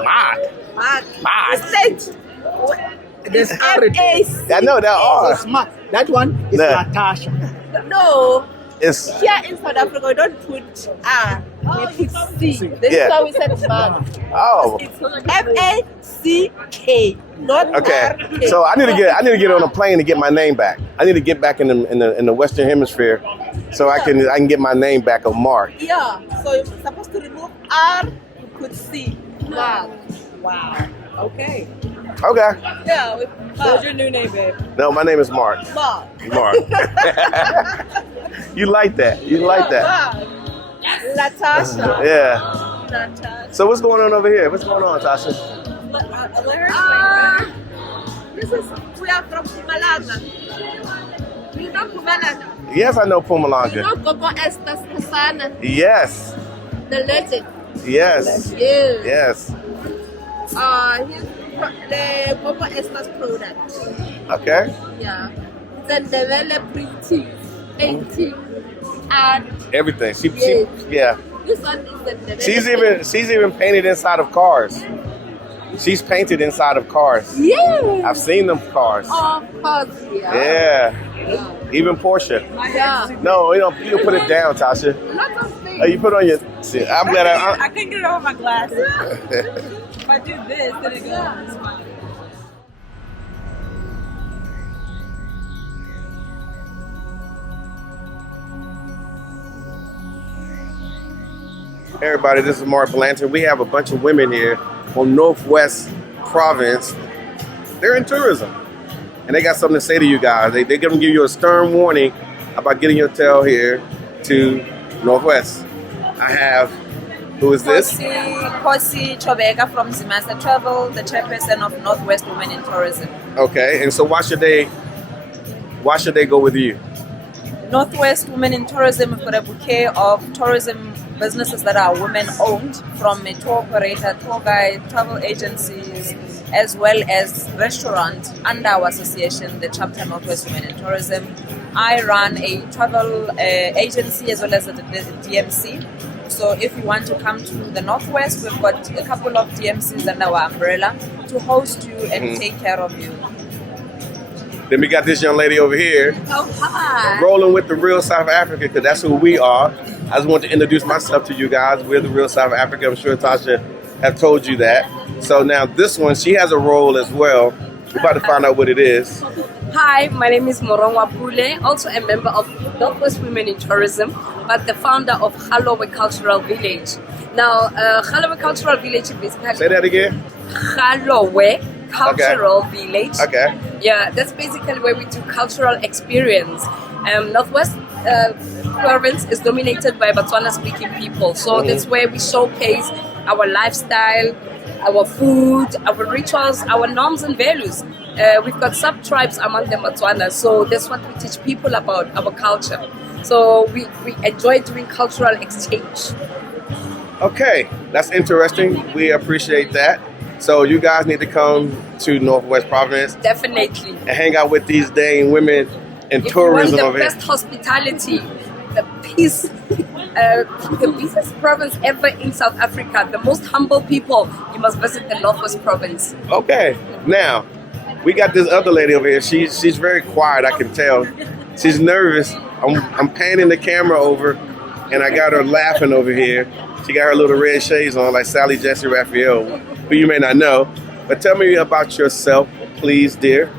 Mark. Mark. Mark. Stage. There's R. M-A-C. I know that R. It's Mark. That one is Nah. Natasha. No. It's Here in South Africa, we don't put R. We put C. This Yeah. is why we said Mark. oh. It's M-A-C-K, not Okay. R-K. So I need to get on a plane to get my name back. I need to get back in the Western Hemisphere, so I can get my name back of Mark. Yeah. So you're supposed to remove R, you put C. Mark. wow. Okay. Okay. Yeah. We What's your new name, babe? No, my name is Mark. Mark. Mark. You like that? You like that? Mark. Latasha. Yeah. Latasha. So what's going on over here? What's going on, Tasha? This is, we are from Pumalanga. You know Pumalanga? Yes, I know You Pumalanga. know Gogo Esther's Kasana, Yes. the legend. Yes. Yeah. Yes. He's the Gogo Esther's product. Okay. Yeah. Then develop pretty, painting, art. Everything. She Yes. yeah. This one is the develop. She's even painted inside of cars. She's painted inside of cars. Yeah. I've seen them cars. Of course, yeah. Yeah. Even Porsche. Yeah. No, you put it down, Tasha. Lots of things. Oh, you put on your. See, I'm glad I. I can't get it over my glasses. If I do this, then it goes. Everybody, this is Mark Blanton. We have a bunch of women here from Northwest Province. They're in tourism. And they got something to say to you guys. They're going to give you a stern warning about getting your tail here to Northwest. I have, who is this? Kosi Chobeka from Zimasa Travel, the chairperson of Northwest Women in Tourism. Okay, and so why should they go with you? Northwest Women in Tourism, we've got a bouquet of tourism businesses that are women-owned, from a tour operator, tour guide, travel agencies, as well as restaurants under our association, the chapter Northwest Women in Tourism. I run a travel agency as well as the DMC. So if you want to come to the Northwest, we've got a couple of DMCs under our umbrella to host you and take care of you. Then we got this young lady over here. Oh, hi. Rolling with the real South Africa, because that's who we are. I just want to introduce myself to you guys. We're the real South Africa. I'm sure Tasha have told you that. So now this one, she has a role as well. We're about to find out what it is. Hi, my name is Morongwa Pule, also a member of Northwest Women in Tourism, but the founder of Halowe Cultural Village. Now, Halowe Cultural Village basically... Say that again. Halowe Cultural Village. Okay. Yeah, that's basically where we do cultural experience. Northwest Province is dominated by Botswana-speaking people, so that's where we showcase our lifestyle, our food, our rituals, our norms and values. We've got sub-tribes among the Botswana, so that's what we teach people about, our culture. So we enjoy doing cultural exchange. Okay, that's interesting. We appreciate that. So you guys need to come to Northwest Province Definitely. and hang out with these dang women in If tourism you want over the here. best hospitality, the busiest province ever in South Africa, the most humble people, you must visit the Northwest Province. Okay, now we got this other lady over here. She's very quiet. I can tell. She's nervous. I'm panning the camera over, and I got her laughing over here. She got her little red shades on like Sally Jesse Raphael, who you may not know. But tell me about yourself, please, dear.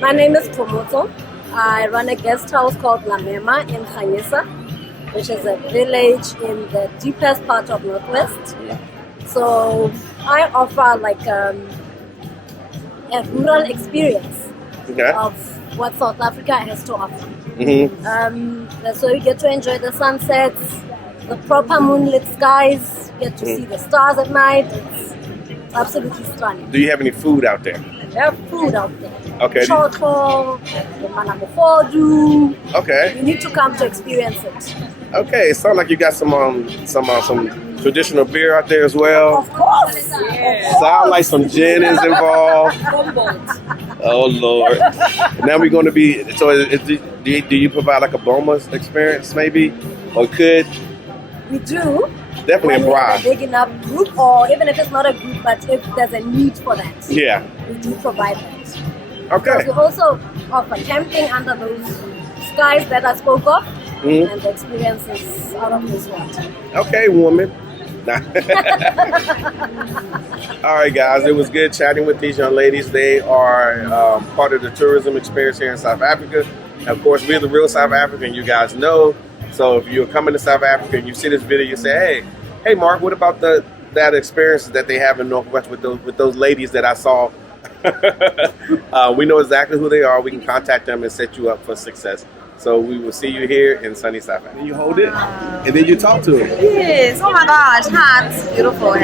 My name is Tomoto. I run a guest house called La Mema in Khanyisa, which is a village in the deepest part of Northwest. So I offer like a rural experience of what South Africa has to offer. So you get to enjoy the sunsets, the proper moonlit skies, you get to see the stars at night. It's absolutely stunning. Do you have any food out there? We have food out there. Okay. Choco, the manamofodu. Okay. You need to come to experience it. Okay, it sounds like you got some traditional beer out there as well. Of course. Sound like some gin is involved. Oh Lord! Now we're going to be. So, do you provide like a Boma's experience, maybe, or could? We do. Definitely a have bra. a big enough group, or even if it's not a group, but if there's a need for that, Yeah. we do provide that. Okay. Because we also offer camping under those skies that I spoke of, and the experiences out of this world. Okay, woman. All right, guys. It was good chatting with these young ladies. They are part of the tourism experience here in South Africa. Of course, we're the real South African. You guys know. So if you're coming to South Africa and you see this video, you say, "Hey, Mark, what about that experience that they have in Northwest with those ladies that I saw?" We know exactly who they are. We can contact them and set you up for success. So we will see you here in sunny South Africa. And you hold it, and then you talk to them. Yes. Oh my gosh, hands, beautiful.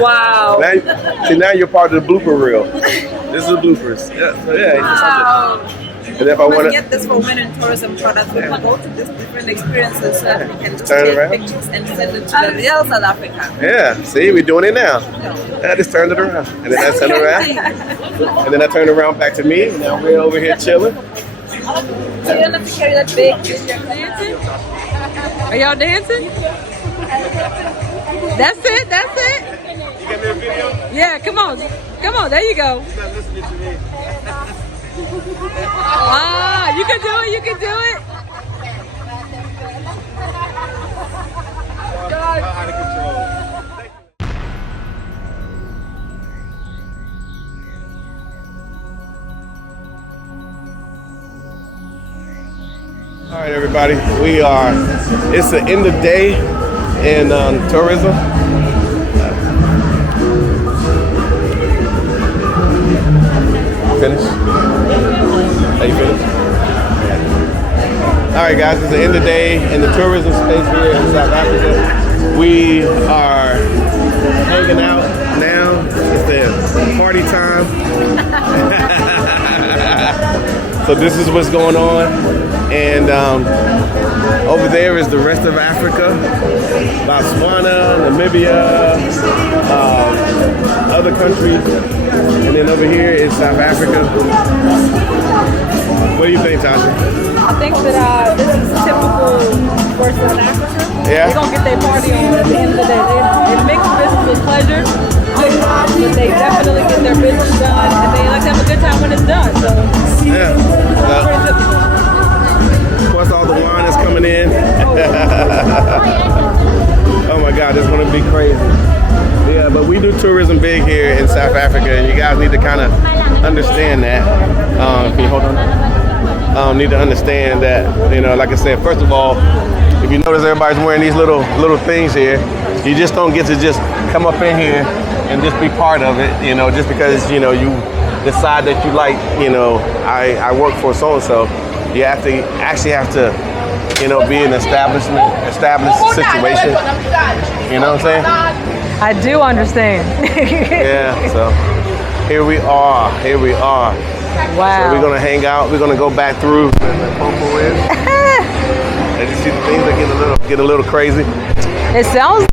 Wow. Now you're part of the blooper reel. This is the bloopers. Yeah. So yeah. Wow. And if I want to get this for women in tourism products, we can go to these different experiences so that we can just Turn take around. pictures and send it to the real South Africa. Yeah, see, we're doing it now. I just turned it around. And then I turned around. And then I turned around back to me. And now we're over here chilling. So you don't have to carry that big dancing? Are y'all dancing? That's it, that's it. You got me a video? Yeah, come on. Come on, there you go. You're not listening to me. Ah, you can do it, you can do it. Out of control. All right, everybody. It's the end of day in tourism. Finish? Are you finished? All right, guys. It's the end of the day in the tourism space here in South Africa. We are hanging out now. It's the party time. So this is what's going on. And over there is the rest of Africa. Botswana, Namibia, other countries. And then over here is South Africa. What do you think, Tasha? I think that this is typical for South Africa. Yeah. They're going to get their party on at the end of the day. They mix business with pleasure. But they definitely get their business done, and they like to have a good time when it's done. So yeah. Of course, all the wine is coming in. Oh my God, it's going to be crazy. Yeah, but we do tourism big here in South Africa, and you guys need to kind of understand that. Can you hold on? Need to understand that, like I said, first of all, if you notice everybody's wearing these little things here, you just don't get to just come up in here and just be part of it, just because, you decide that you like, I work for so-and-so. You actually have to, be in an established situation. You know what I'm saying? I do understand. Yeah, so here we are. Wow. So we're gonna hang out. We're gonna go back through where the Limpopo is. And you see the things that get a little crazy. It sounds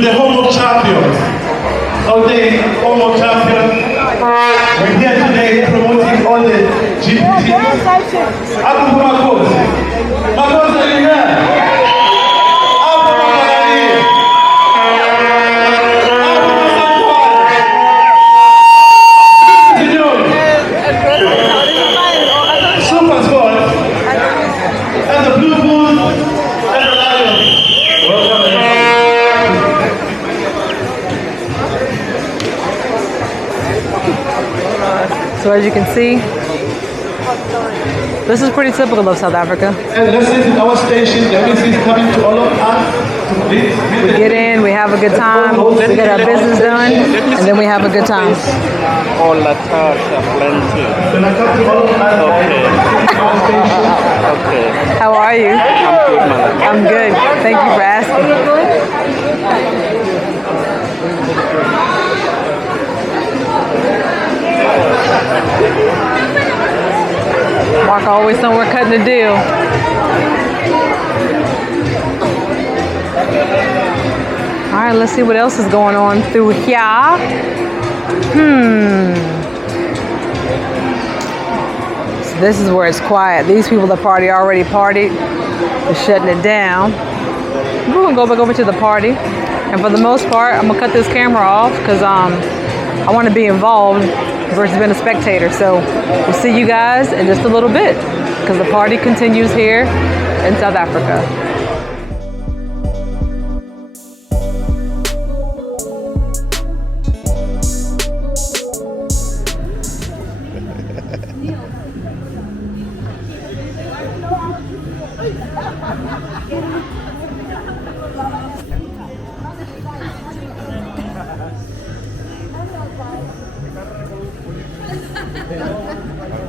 to the Home of Champions. Okay, Home of Champions. We're here today promoting all the GPTs. Abu Makos. Makos, are you here? Abu Makos. Super Squad. And the Blue Bulls and the Lions. So as you can see, this is pretty typical of South Africa. And let's visit our station. The MC is coming to all of us. We get in, we have a good time, we get our business done, and then we have a good time. All la tasha plenty. Okay. How are you? I'm good, man. I'm good. Thank you for asking. Mark always somewhere cutting a deal. All right, let's see what else is going on through here. So this is where it's quiet. These people that party already partied. They're shutting it down. We're gonna go back over to the party. And for the most part, I'm gonna cut this camera off because I want to be involved versus being a spectator. So we'll see you guys in just a little bit because the party continues here in South Africa.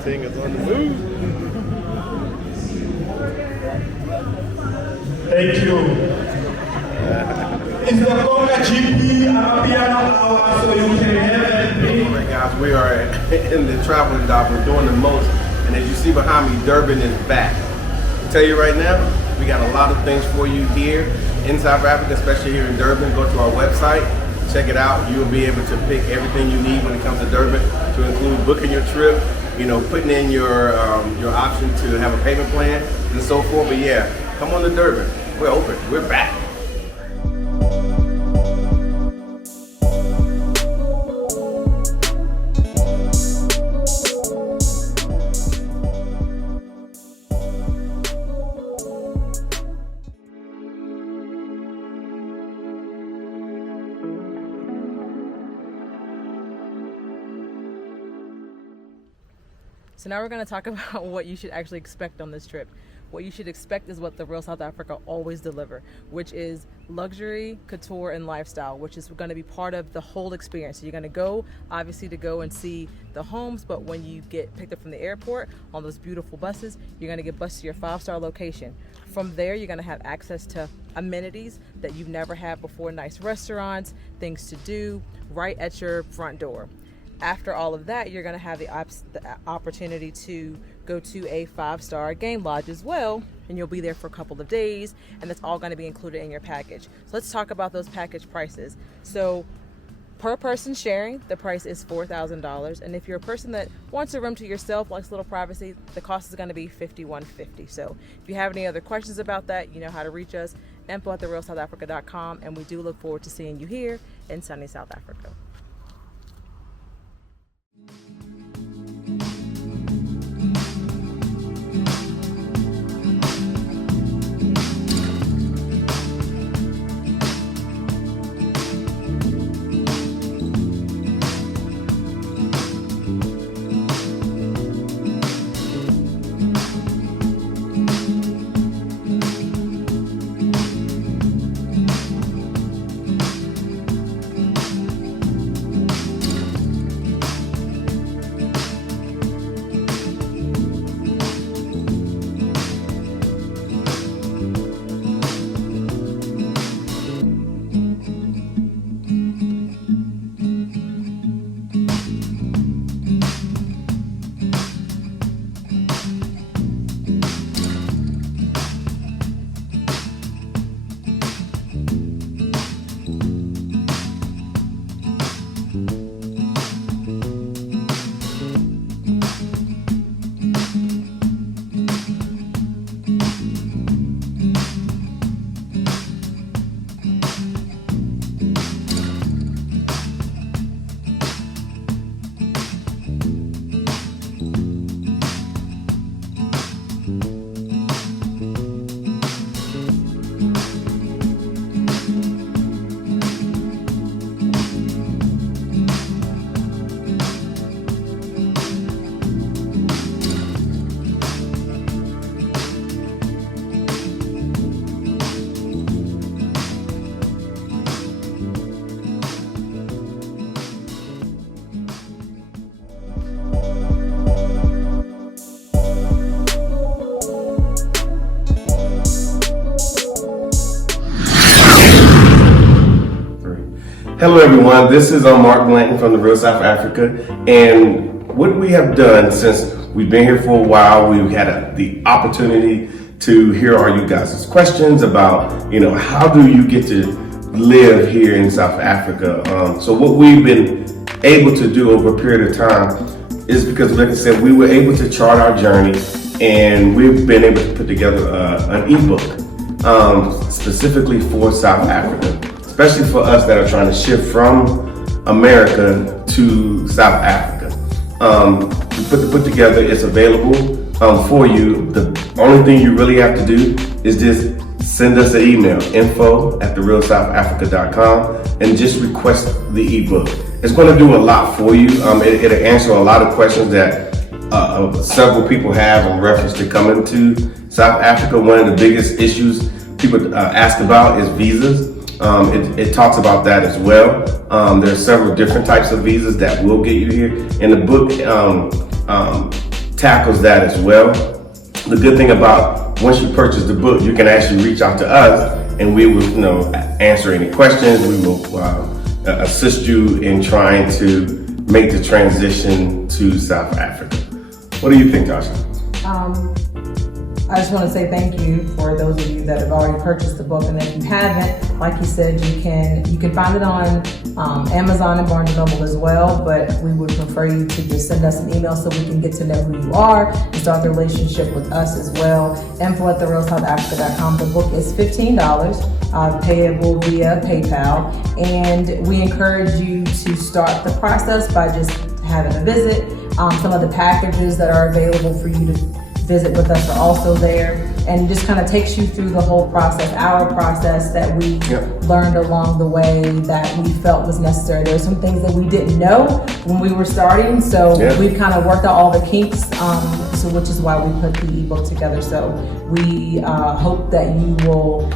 Thing is on the move. Thank you. It's the Conga GP Piano Hour, so you can have it. All right, guys, we are in the traveling dock. We're doing the most, and as you see behind me, Durban is back. I'll tell you right now, we got a lot of things for you here in South Africa, especially here in Durban. Go to our website, check it out. You'll be able to pick everything you need when it comes to Durban, to include booking your trip, you know, putting in your option to have a payment plan and so forth. But yeah, come on to Durban. We're open. We're back. So now we're going to talk about what you should actually expect on this trip. What you should expect is what the Real South Africa always deliver, which is luxury, couture, and lifestyle, which is going to be part of the whole experience. So you're going to go, obviously, to go and see the homes, but when you get picked up from the airport on those beautiful buses, you're going to get bused to your 5-star location. From there, you're going to have access to amenities that you've never had before, nice restaurants, things to do right at your front door. After all of that, you're going to have the opportunity to go to a 5-star game lodge as well, and you'll be there for a couple of days, and that's all going to be included in your package. So let's talk about those package prices. So per person sharing, the price is $4,000, and if you're a person that wants a room to yourself, likes a little privacy, the cost is going to be $5,150. So if you have any other questions about that, you know how to reach us, info@therealsouthafrica.com, and we do look forward to seeing you here in sunny South Africa. Hello everyone, this is Mark Blanton from the Real South Africa, and what we have done since we've been here for a while, we've had the opportunity to hear all you guys' questions about, how do you get to live here in South Africa. So what we've been able to do over a period of time is because, like I said, we were able to chart our journey, and we've been able to put together an ebook specifically for South Africa, especially for us that are trying to shift from America to South Africa. We put together, it's available for you. The only thing you really have to do is just send us an email, info@therealsoutafrica.com, and just request the ebook. It's going to do a lot for you. It'll answer a lot of questions that several people have in reference to coming to South Africa. One of the biggest issues people ask about is visas. It talks about that as well. There are several different types of visas that will get you here, and the book tackles that as well. The good thing about once you purchase the book, you can actually reach out to us, and we will, answer any questions. We will assist you in trying to make the transition to South Africa. What do you think, Tasha? I just want to say thank you for those of you that have already purchased the book, and if you haven't, like you said, you can find it on Amazon and Barnes & Noble as well, but we would prefer you to just send us an email so we can get to know who you are and start the relationship with us as well. info@therealsoutafrica.com. The book is $15, payable via PayPal, and we encourage you to start the process by just having a visit. Some of the packages that are available for you to visit with us are also there, and just kind of takes you through the whole process, our process that we learned along the way that we felt was necessary. There were some things that we didn't know when we were starting, so we've kind of worked out all the kinks, so which is why we put the ebook together. So we hope that you will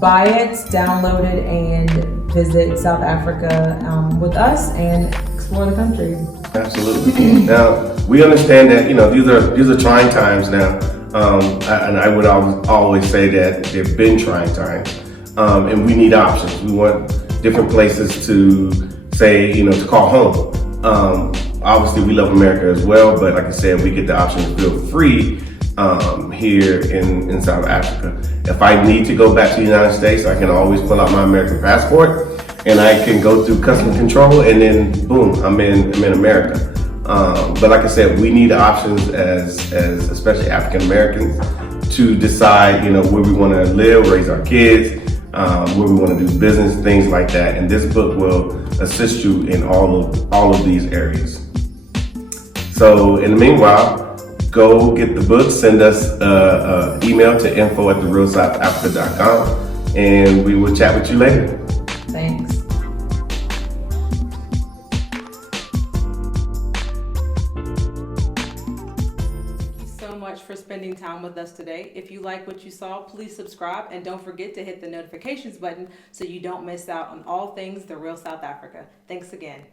buy it, download it, and visit South Africa with us and explore the country. Absolutely. Now, we understand that, these are trying times now. And I would always say that they've been trying times. And we need options. We want different places to say, to call home. Obviously, we love America as well, but like I said, we get the option to feel free here in South Africa. If I need to go back to the United States, I can always pull out my American passport, and I can go through custom control, and then boom, I'm in America. But like I said, we need options as especially African Americans to decide, where we want to live, raise our kids, where we want to do business, things like that. And this book will assist you in all of these areas. So in the meanwhile, go get the book, send us an email to info@therealsoutafrica.com, and we will chat with you later. Thanks. For spending time with us today. If you like what you saw, please subscribe, and don't forget to hit the notifications button so you don't miss out on all things The Real South Africa. Thanks again.